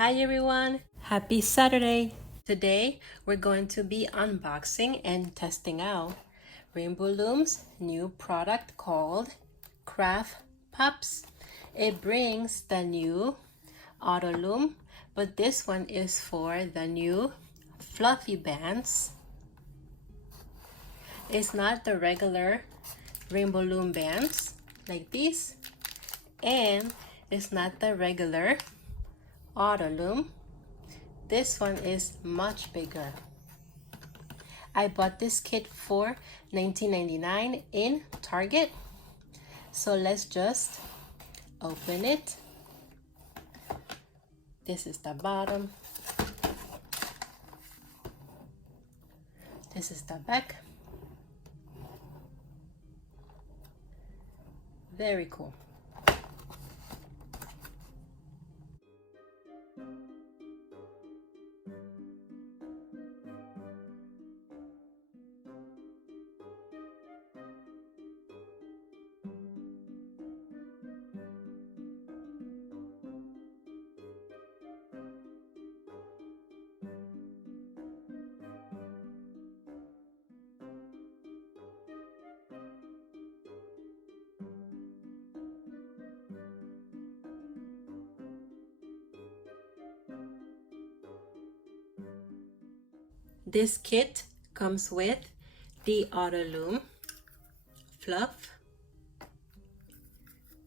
Hi everyone, happy Saturday! Today we're going to be unboxing and testing out Rainbow Loom's new product called Craft Pups. It brings the new Auto Loom, but this one is for the new fluffy bands. It's not the regular Rainbow Loom bands like these, and it's not the regular Auto Loom. This one is much bigger. I bought this kit for $19.99 in Target. So let's just open it. This is the bottom. This is the back. Very cool. This kit comes with the Auto Loom Fluff.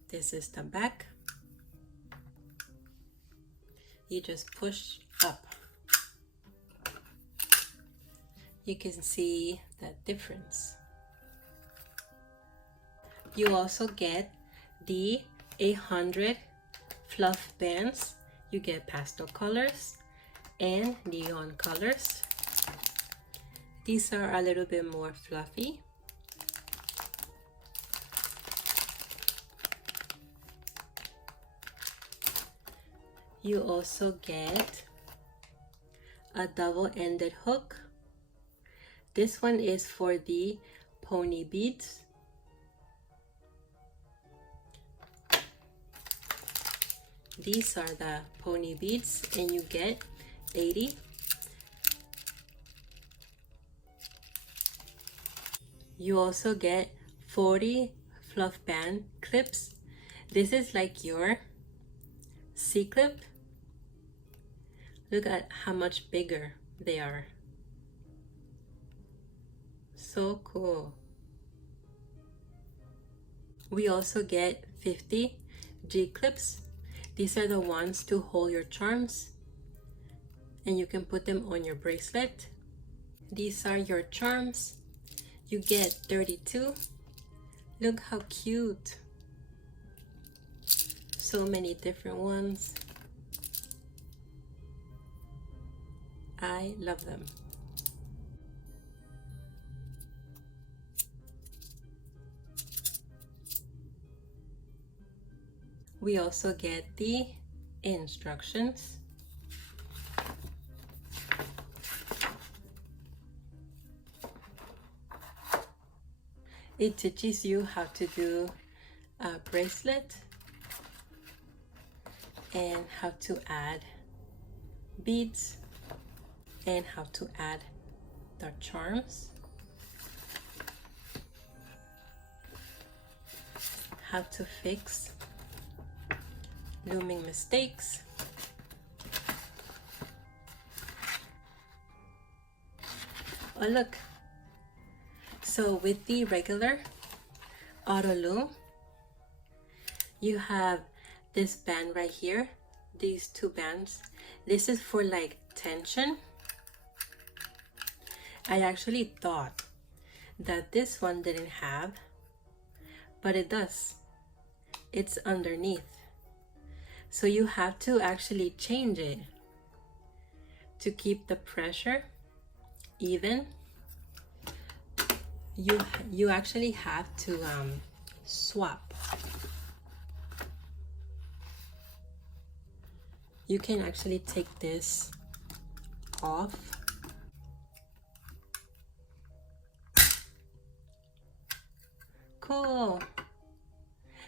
This is the back. You just push up. You can see that difference. You also get the 800 fluff bands. You get pastel colors and neon colors. These are a little bit more fluffy. You also get a double-ended hook. This one is for the pony beads. These are the pony beads, and you get 80. You also get 40 fluff band clips. This is like your C-clip. Look at how much bigger they are. So cool. We also get 50 G-clips. These are the ones to hold your charms, and you can put them on your bracelet. These are your charms. You get 32. Look how cute. So many different ones. I love them. We also get the instructions. It teaches you how to do a bracelet and how to add beads and how to add the charms, how to fix looming mistakes, oh look. So with the regular Auto Loom, you have this band right here, these two bands. This is for like tension. I actually thought that this one didn't have, but it does. It's underneath. So you have to actually change it to keep the pressure even. You actually have to swap. You can actually take this off. Cool.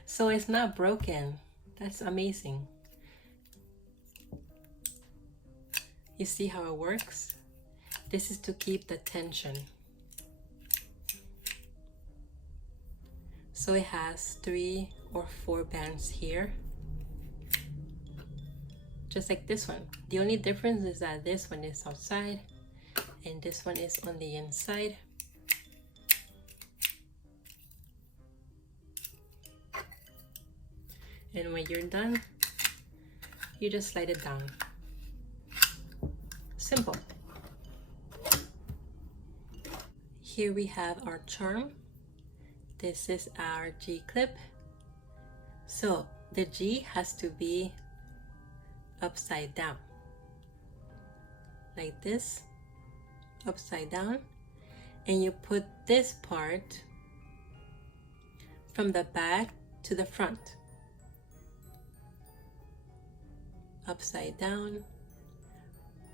So it's not broken. That's amazing. You see how it works? This is to keep the tension. So it has 3 or 4 bands here, just like this one. The only difference is that this one is outside and this one is on the inside. And when you're done, you just slide it down. Simple. Here we have our charm. This is our G clip. So the G has to be upside down, like this, upside down. And you put this part from the back to the front, upside down,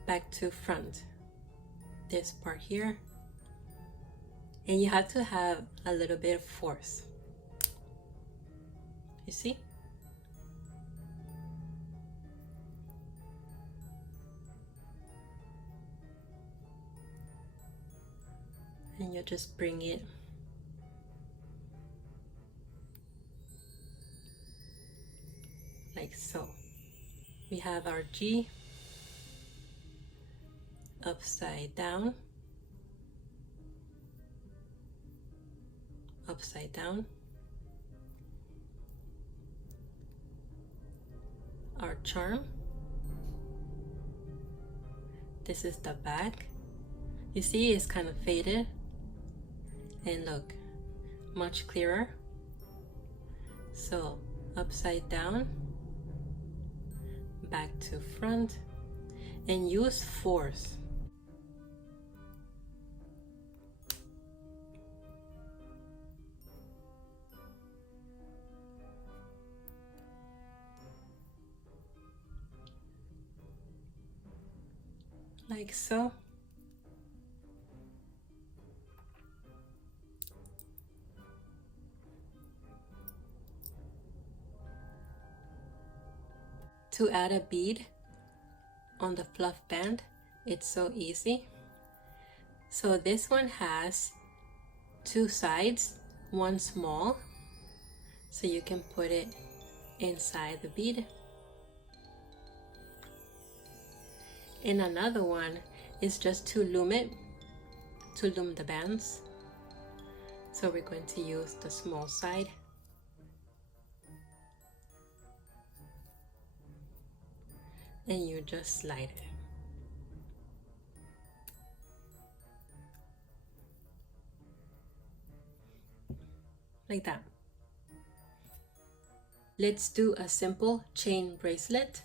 back to front, this part here. And you have to have a little bit of force. You see? And you just bring it like so. We have our G upside down, upside down. Our charm. This is the back. You see it's kind of faded. And look, much clearer. So upside down, back to front, and use force. Like so. To add a bead on the fluff band, it's so easy. So this one has 2 sides, one small, so you can put it inside the bead. And another one is just to loom it, to loom the bands. So we're going to use the small side. And you just slide it. Like that. Let's do a simple chain bracelet.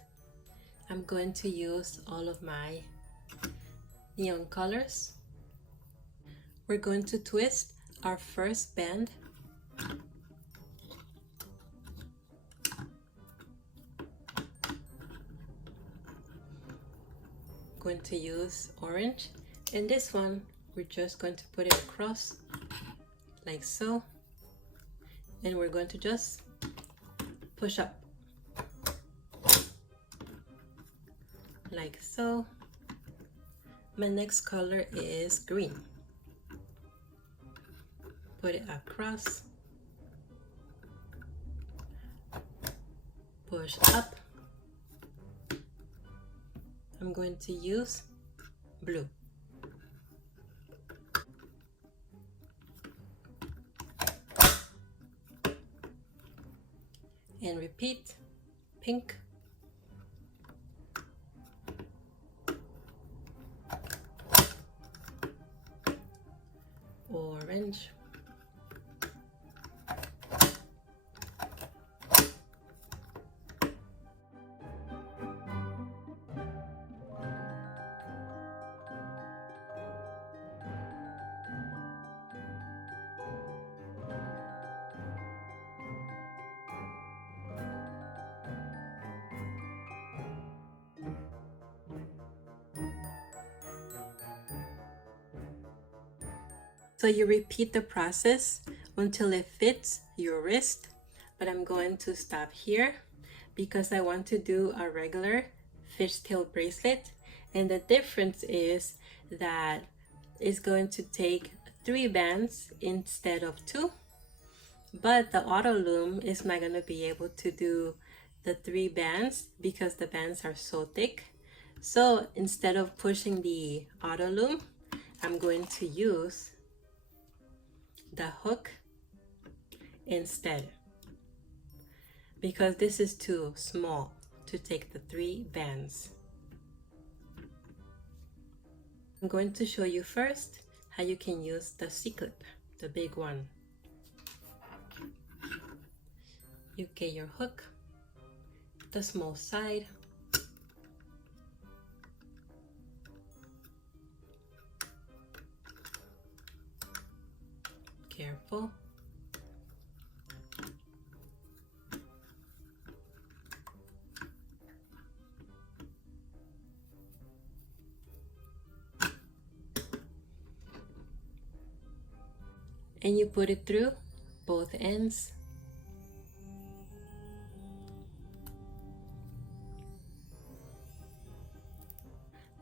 I'm going to use all of my neon colors. We're going to twist our first band. Going to use orange, and this one we're just going to put it across like so, and we're going to just push up like so. My next color is green. Put it across, push up. I'm going to use blue. And repeat, pink, orange, so you repeat the process until it fits your wrist, but I'm going to stop here because I want to do a regular fishtail bracelet, And the difference is that it's going to take 3 bands instead of 2, but the auto loom is not going to be able to do the 3 bands because the bands are so thick. So instead of pushing the auto loom, I'm going to use the hook instead, because this is too small to take the 3 bands. I'm going to show you first how you can use the C-clip, the big one. You get your hook, the small side, careful. And you put it through both ends.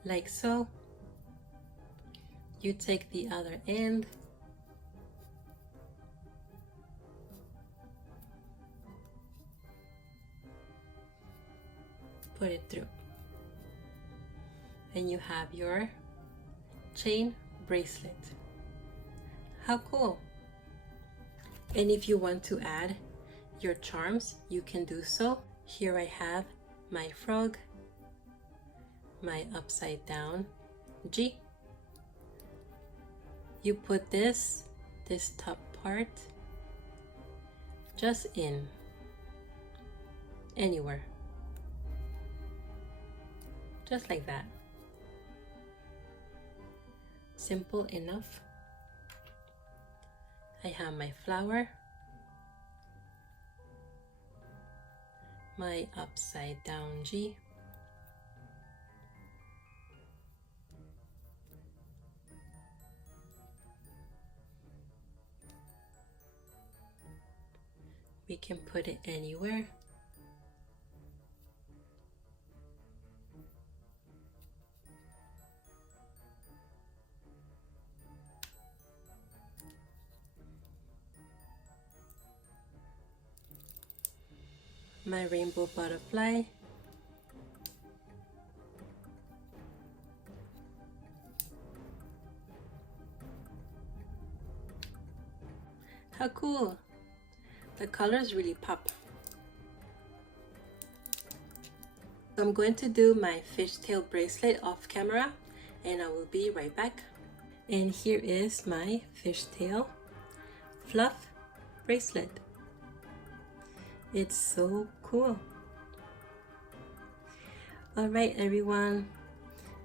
Like so. You take the other end, put it through, and you have your chain bracelet. How cool! And if you want to add your charms, you can do so. Here I have my frog, my upside down G. You put this top part just in, anywhere, just like that. Simple enough. I have my flower, my upside down G, we can put it anywhere. My rainbow butterfly, how cool! The colors really pop. So I'm going to do my fishtail bracelet off camera, and I will be right back. And here is my fishtail fluff bracelet. It's so cool. All right, everyone.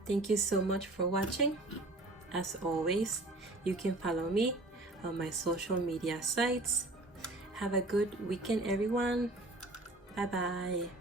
Thank you so much for watching. As always, you can follow me on my social media sites. Have a good weekend, everyone. Bye-bye.